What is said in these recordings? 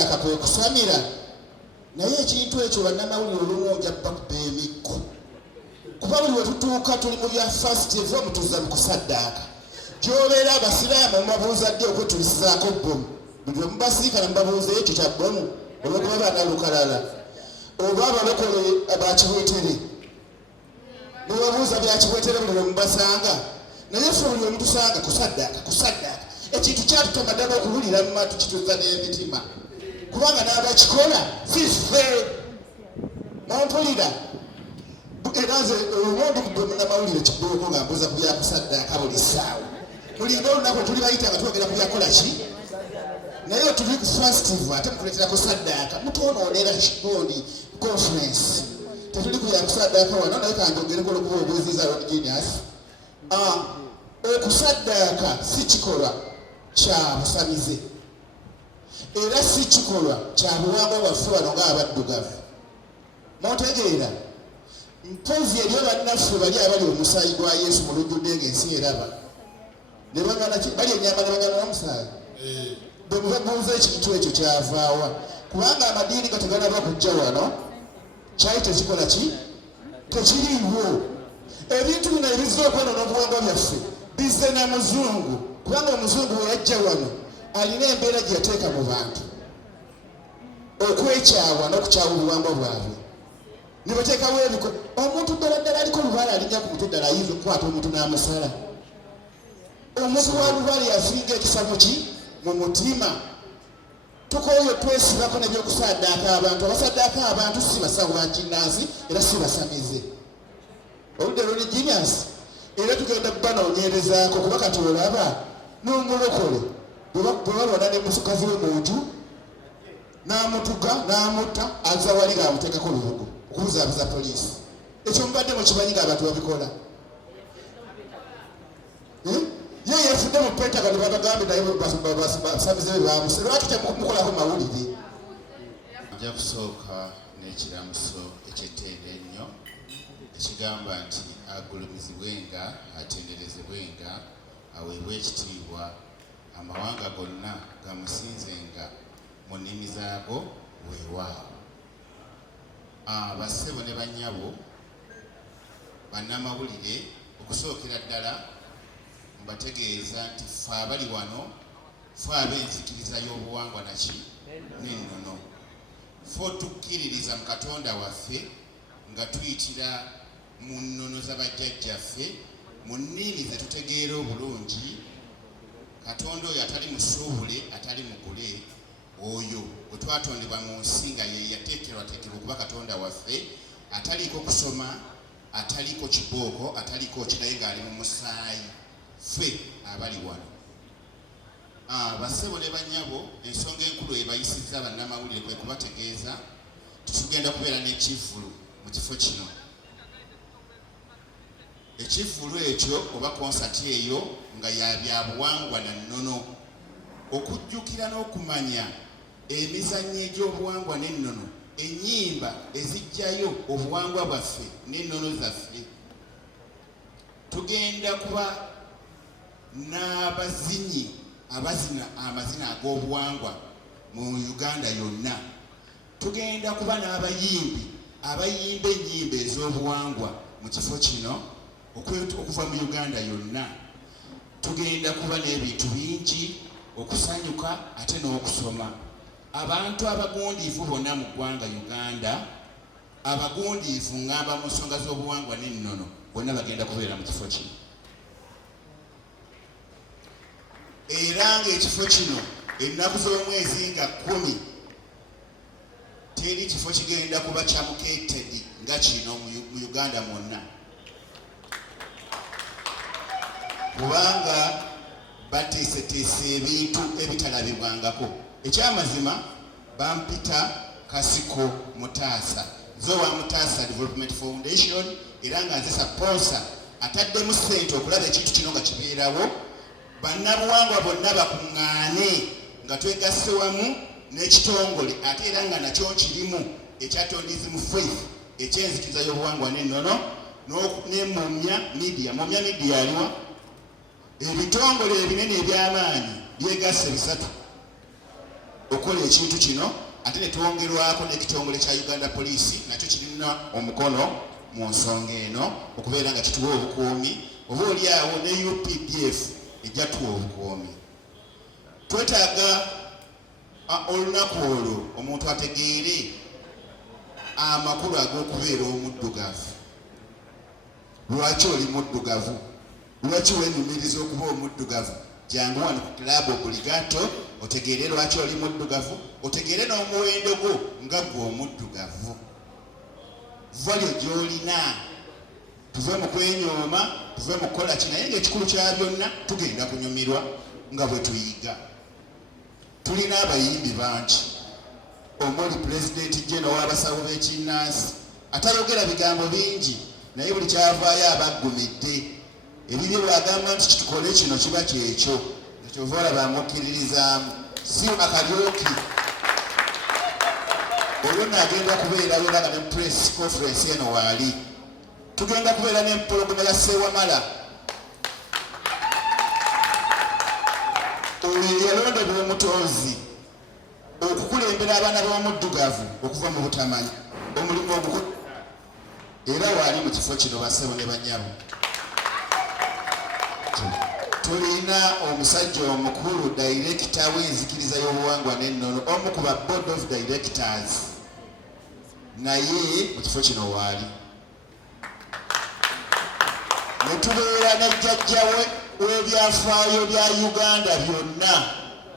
akakwe kusamira naye ekintu ekyo bannamawulire olumu ojja bakuba emikko kuba buli we tutuuka tuli mu bya fast eva mutuuza mu kusaddaaka gy'obeera abasiraamu mubabuuza ddi okwetulisizaako bbomu buli we mubasiikala mubabuuza ekyo kya bbomu olwokuba baana lukalala oba abalokole abakiweetere mubabuuza byakiweetere buli we mubasanga naye ffe buli we mutusanga kusaddaaka ekintu kyatutama ddala okuwulira mu matu kituuza n'emitima kubanga n'abakikola fiffe nampulira eraze omundi munnamawulire kibuuko nga mbuuza ku byakusaddaaka buli ssaawa mulinda olunaku tuli bayita nga twogera ku byakola ki naye tuli ku festive ate mukuleetera kusaddaaka mutwonoonera kibondi conference tetuli ku byakusaddaaka wano naye kanjogereko olukuba obweziza Lord Genius okusaddaaka si kikolwa kya busamize era si kikolwa kya buwangwa bwaffe bano ng'abaddugavu motegeera mpozi eri bannaffe bali abali omusaayi gwa Yesu mu lujjudde ng'ensi eraba ne bagana bali ennyama ne bagana n'omusaayi bwe mubabuuza ekintu ekyo kyavaawa kubanga amadiini nga teganaba kujja wano kyali tekikola ki tekiriiwo ebintu bino ebizza okwonoona obuwangwa byaffe bizze na muzungu kubanga omuzungu we yajja wano alina embeera gye yateeka mu bantu okwekyawa n'okukyawa obuwangwa bwabwe ne bateekawo omuntu ddala aliko olubala alinnya ku mutwe ddala ayinza okukwata omuntu n'amusala omuntu wa lubala yasinga ekisa mu mutima tukooyo twesibako nebyokusaddaaka abantu abasaddaaka abantu si basawo ba kinnansi era si basamize oludde Lord Genius era tugenda banoonyerezaako kuba kati olaba n'omulokole bwe balwana ne musukazi we mu nju n'amutuga n'amutta aza wali ng'amuteekako olubugo okubuzaabuza poliisi ekyo mubadde mukimanyi ng'abantu babikola ye yeefudde mu Pentagon babagambye naye basamize be bamuse lwaki temukolako mawulire nja kusooka n'ekiramuso ekyetteere ennyo ekigamba nti agulumizibwenga atenderezebwenga aweebwe ekitiibwa amawanga gonna gamusinzenga mu nnimi zaago weewaawo bassebo ne bannyabo bannamawulire okusookera ddala mbategeeza nti ffe abali wano ffe ab'enzikiriza y'obuwangwa naki n'ennono ffe tukkiririza mu Katonda waffe nga tuyitira mu nnono z'abajjajjaffe mu nnimi ze tutegeera obulungi Katonda oyo atali musuubule atali mugule oyo bwe twatondebwa mu nsi nga ye yateekerwateekerwa okuba Katonda waffe ataliiko kusoma ataliiko kibooko ataliiko kirayi ng'ali mu musaayi ffe abali wano bassebo ne bannyabo ensonga enkulu ebayisizza bannamawulire kwe kubategeeza tugenda kubeera n'ekivvulu mu kifo kino ekivvulu ekyo oba konsati eyo nga ya byabuwangwa na nnono okujjukira n'okumanya emizannyo egy'obuwangwa n'ennono ennyimba ezijjayo obuwangwa bwaffe n'ennono zaffe tugenda kuba n'abazinyi abazina amazina ag'obuwangwa mu Uganda yonna tugenda kuba n'abayimbi abayimba ennyimba ez'obuwangwa mu kifo kino okuva mu Uganda yonna tugenda kuba n'ebintu bingi okusanyuka ate n'okusoma abantu abagundiivu bonna mu ggwanga Uganda abagundiivu ngamba mu nsonga z'obuwangwa n'ennono bonna bagenda kubeera mu kifo kino era ng'ekifo kino ennaku z'omwezi nga 10 teri kifo kigenda kuba kyamukeetedi nga kino mu Uganda mwonna kubanga bateeseteese ebintu ebitalabibwangako ekyamazima bampita KASIKO MUTAASA nze wa MUTAASA Development Foundation era nga nze saponsa ataddemu ssente okulaba ekintu kino nga kibeerawo bannabuwangwa bonna bakuŋŋaane nga twegasse wamu n'ekitongole ate era nga nakyo kirimu ekya Tourism Faith ekyenzikiriza y'obuwangwa n'ennono ne Mumya Media aliwa ebitongole ebinene eby'amaanyi byegasse bisatu okukola ekintu kino ate ne twongerwako n'ekitongole kya Uganda Police nakyo kirina omukono mu nsonga eno okubeera nga kituwa obukuumi oba oliawo ne UPDF ejja tuwa obukuumi. Twetaaga olunaku olwo omuntu ategeere amakulu ag'okubeera omuddugavu. Lwaki oli muddugavu? Lwaki wenyumiriza okuba omuddugavu? Jangu wano ku Club Obligato otegeere lwaki oli muddugavu, otegeere n'omuwendo gwo nga gwe omuddugavu. Valyo gy'olina tuve mu kwenyooma, tuve mu kukola ki, naye ng'ekikulu kya byonna tugenda kunyumirwa nga bwe tuyiga. Tulina abayimbi bangi. Omuli President General w'abasawo b'ekinnansi atayogera bigambo bingi naye buli kyavaayo abaggumidde. Ebibye bw'agamba nti tukole kino kiba kyekyo, ekyova olaba amukkiririzaamu. Si akalyoki olwo naagenda kubeerayo era nga ne press conference eno waali. Tugenda kubeera n'empologoma ya Sseewamala. Oyo yalondebwa omutonzi okukulembera abaana b'omuddugavu okuva mu butamanya omulimu ogukulu, era waali mu kifo kino bassebo ne bannyabo. Tulina omusajja omukulu director w'enzikiriza y'obuwangwa n'ennono, omu ku ba board of directors, naye mu kifo kino waali. Ne tubeera ne jjajja w'ebyafaayo bya Uganda byonna,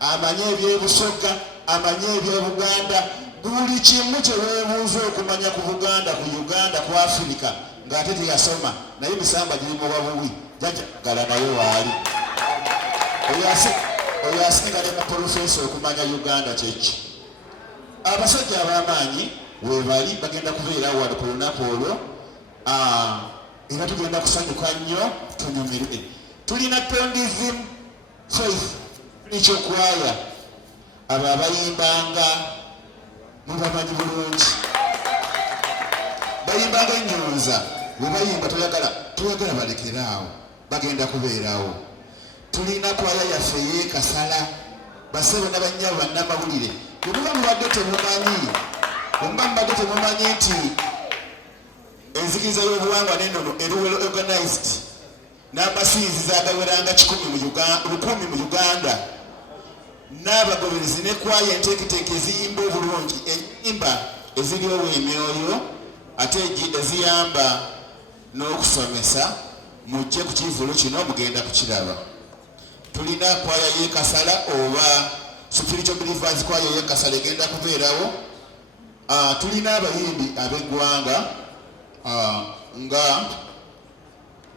amanye eby'Ebusogga, amanye eby'Ebuganda, buli kimu kye weebuuza okumanya ku Buganda, ku Uganda, ku Afirika ng'ate teyasoma naye misamba giri mu babuwi, jjajja gala naye waali. Oyo asinga ne muprofesa okumanya Uganda kyeki. Abasajja ab'amaanyi weebali bagenda kubeerawo wano ku lunaku olwo, era tugenda kusanyuka nnyo tunyumirwe. Tulina Tondisim Faith ekyokwaya, abo abayimbanga mubamanyi bulungi, bayimbanga ennyonza, bwe bayimba toyagala balekeraawo, bagenda kubeerawo. Tulina kwaya yaffe ey'ekasala, bassebo n'abannyabo bannamawulire. Bwe muba mubadde temumanyi nti enzikiriza y'obuwangwa n'ennono eriwero organized n'amasinzizo agaweranga 100 mu Uganda, n'abagoberezi ne kwaya enteeketeeke eziyimba obulungi, ennyimba eziryowa emyoyo ate eziyamba n'okusomesa. Mujje ku kivulo kino mugenda kukiraba. Tulina kwaya y'ekasala oba spiritual believers kwaya y'ekasala egenda kubeerawo. Tulina abayimbi ab'eggwanga nga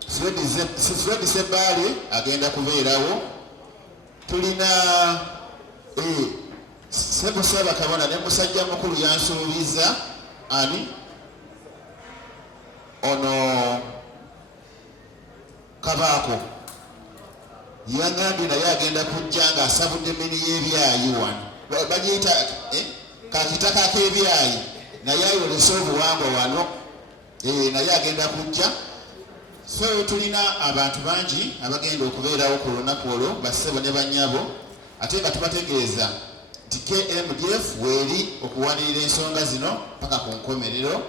Fred Sebaale agenda kubeerawo. Tulina Ssebo Ssaabakabona ne musajja mukulu yansuubiza ani ono Kabaako, yangambye naye agenda kujja ng'asabudde mini y'ebyayi wano, bagiyita kakitaka ak'ebyayi, naye ayolesa obuwangwa wano, naye agenda kujja. So tulina abantu bangi abagenda okubeerawo ku lunaku olwo, bassebo ne bannyabo, ate nga tubategeeza nti KMDF weeri okuwanirira ensonga zino paka ku nkomerero,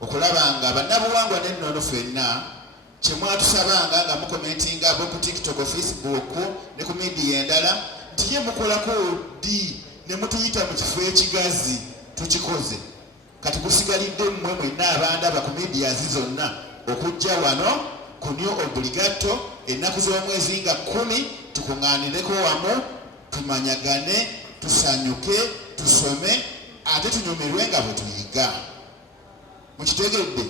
okulaba nga bannabuwangwa n'ennono ffenna kye mwatusabanga nga mukomentinga ku TikTok, Facebook ne ku media endala nti ye mukolako ddi ne mutuyita mu kifo ekigazi tukikoze. Kati kusigalidde mmwe mwenna abandaba ku media zonna okujja wano ku New Obligato ennaku z'omwezi nga 10 tukuŋŋaanireko wamu, tumanyagane, tusanyuke, tusome ate tunyumirwe nga bwe tuyiga. Mukitegedde?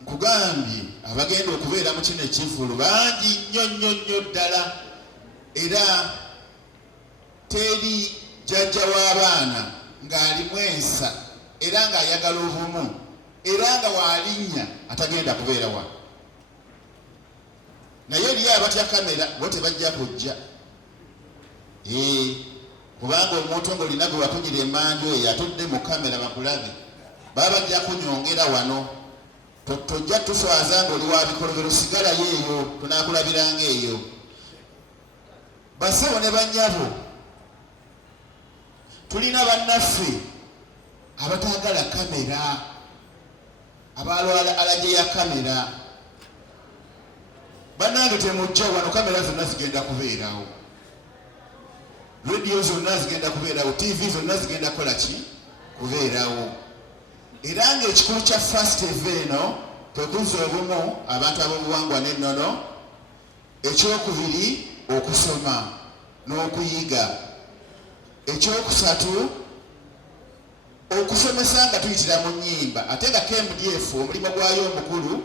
Nkugambye abagenda okubeera mu kino ekivulu bangi nnyo ddala, era teri jjajja w'abaana ng'alimu ensa era ng'ayagala obumu era nga walinnya atagenda kubeera wano. Naye eriyo abatya kamera bo tebajja kujja, kubanga omuntu ng'olina gwe wakunyira emmanju eyo atudde mu kamera bakulabe, baba bajja kunyongera wano. Tojja tuswaza ng'oli wa bikolobero, sigalayo eyo, tunaakulabiranga eyo. Bassebo ne bannyabo tulina bannaffe abataagala kamera, abalwala alaje ya kamera. Bannange temujja wano, kamera zonna zigenda kubeerawo, rediyo zonna zigenda kubeerawo, TV zonna zigenda kukola ki? Kubeerawo. Era ng'ekikulu kya First TV eno kwe kuzza obumu abantu ab'obuwangwa n'ennono. Ekyokubiri okusoma n'okuyiga. Ekyokusatu okusomesa nga tuyitira mu nnyimba. Ate nga KMDF omulimu gwayo omukulu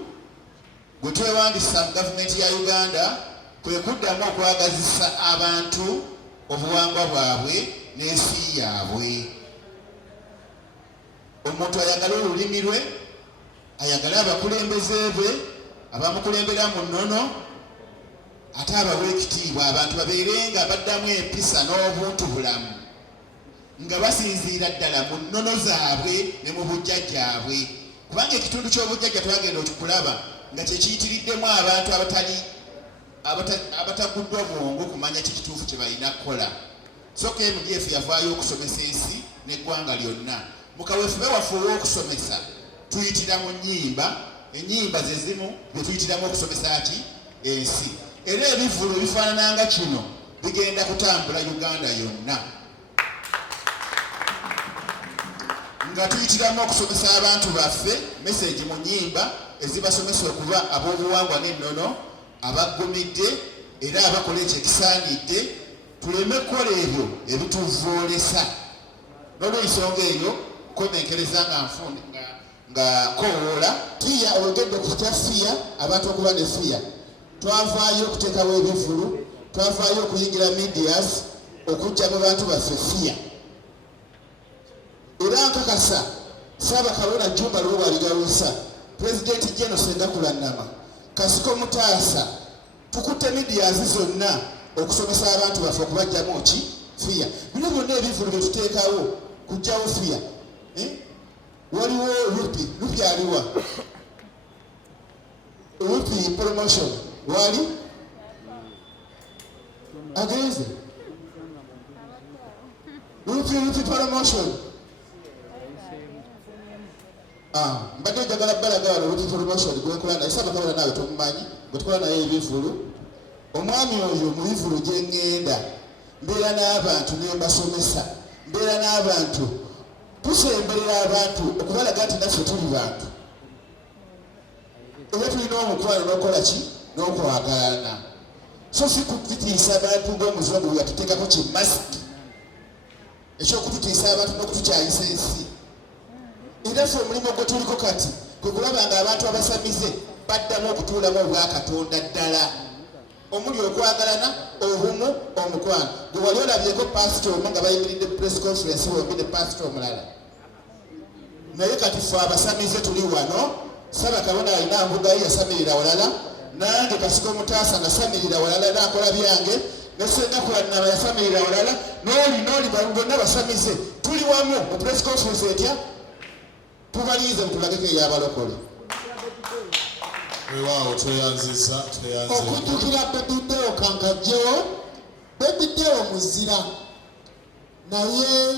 gwe twewandisa mu gavumenti ya Uganda kwe kuddamu okwagazisa abantu obuwangwa bwabwe n'ensi yaabwe. Omuntu ayagala olulimi lwe, ayagala abakulembeze be abamukulembera mu nnono, ate abawa ekitiibwa, abantu babeerenga baddamu empisa n'obuntu bulamu nga basinziira ddala mu nnono zaabwe ne mu bujjajjaabwe. Kubanga ekitundu ky'obujjajja twagenda okikulaba nga kyekiyitiriddemu abantu abataguddwa bwongo kumanya kikituufu kye balina kukola. So KMDF yavaayo okusomesa ensi n'eggwanga lyonna. Mukaweefube waffe ow'okusomesa tuyitira mu nnyimba. Ennyimba ze zimu bye tuyitiramu okusomesa ki? Ensi. Era ebivulu ebifaanananga kino bigenda kutambula Uganda yonna nga tuyitiramu okusomesa abantu baffe meseji mu nnyimba ezibasomesa okuba ab'obuwangwa n'ennono, abaggumidde era abakola ekyo ekisaanidde, tuleme kukola ebyo ebituvoolesa. N'olw'ensonga eyo kwemenkereza nga kowoola fiya olugedde ku kya fiya, abantu okuba ne fiya. Twavaayo okuteekawo ebivulu, twavaayo okuyingira medias okujja mu bantu baffe fiya. Era nkakasa Ssaabakabona Jumba Lwakubayita, Pulezidenti Jeno Ssengakulannama, Kasiko Mutaasa, tukutte medias zonna okusomesa abantu baffe okubajjamu ki? Fiya. Bino byonna ebivulu bye tuteekawo kujjawo fiya. Waliwo lupi aliwa? Lupi promotion wali agenze lupi promotion. Mbadde njagala balagala lupi promotion gwenkola naye Ssaabakabona naawe tomumanyi bwe tukola naye ebivulu. Omwami oyo mu bivulu gye ŋŋenda mbeera n'abantu ne mbasomesa, mbeera n'abantu tusemberera abantu okubalaga nti naffe tuli bantu era tulina omukwano n'okukola ki? N'okwagalana. So si kututiisa abantu ng'omuzungu bwe yatuteekako kimasiki ekyokututiisa abantu n'okutukyayisa ensi. Era ffe omulimu gwe tuliko kati kwe kulaba nga abantu abasamize baddamu okutuulamu obwakatonda ddala omuli okwagalana, obumu, omukwano. Gwe wali olabyeko pasito omu nga bayimiridde press conference bombi ne pasito omulala. Naye kati ffe abasamize tuli wano. Ssaabakabona alina mbuga ye yasamirira walala, nange Kasiko Mutaasa nasamirira walala nakola byange, ne Ssengakulannama yasamirira walala, n'oli bonna basamize tuli wamu mu press conference etya tubaliize mutulageko ey'abalokole. Weewaawo tweyanziza. Okujjukira Baby kankajjewo, Baby muzira naye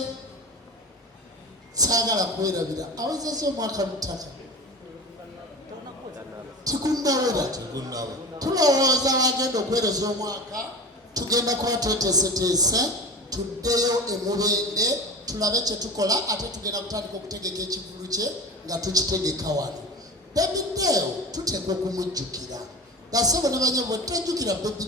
saagala kwerabira awezezza omwaka mutaka tikunnawera. Tulowooza wagenda okwereza omwaka tugenda kuba tweteeseteese tuddeyo emubende tulabe kye tukola, ate tugenda kutandika okutegeka ekivulu kye nga tukitegeka wano. Baby tuteekwa okumujjukira. Basebo ne banyabo tutajjukira Baby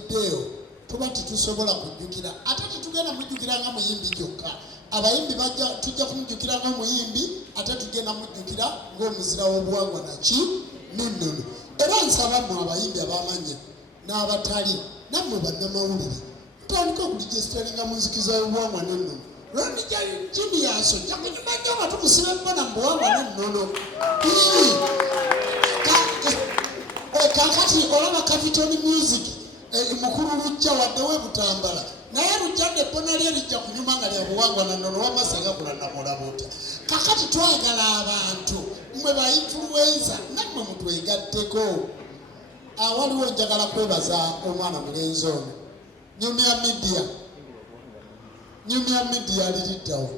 tuba titusobola kujjukira, ate tetugenda mujjukira nga muyimbi gyokka. Abayimbi tujja kumujjukira nga muyimbi, ate tugenda mujjukira ng'omuzira w'obuwangwa naki n'ennono. Era nsaba mmwe abayimbi abamanya n'abatali nammwe bannamawulire mutandika okuligestaringa mu nzikiza y'obuwangwa n'ennono. Lwani jini yaso ojja kunyuma nnyo nga tumusiba embona mu buwangwa n'ennono. Kakati olaba Capitol Music mukulu lujja waddewo ebutambala naye lujjadde ebbona lye lijja kunyuma nga lya buwangwa n'ennono wamma Ssengakulannama otya. Kakati twagala abantu mmwe ba influencer nammwe mutwegatteko. Waliwo njagala kwebaza omwana mulenzi ono nyumya media nyumya midiya liriddawo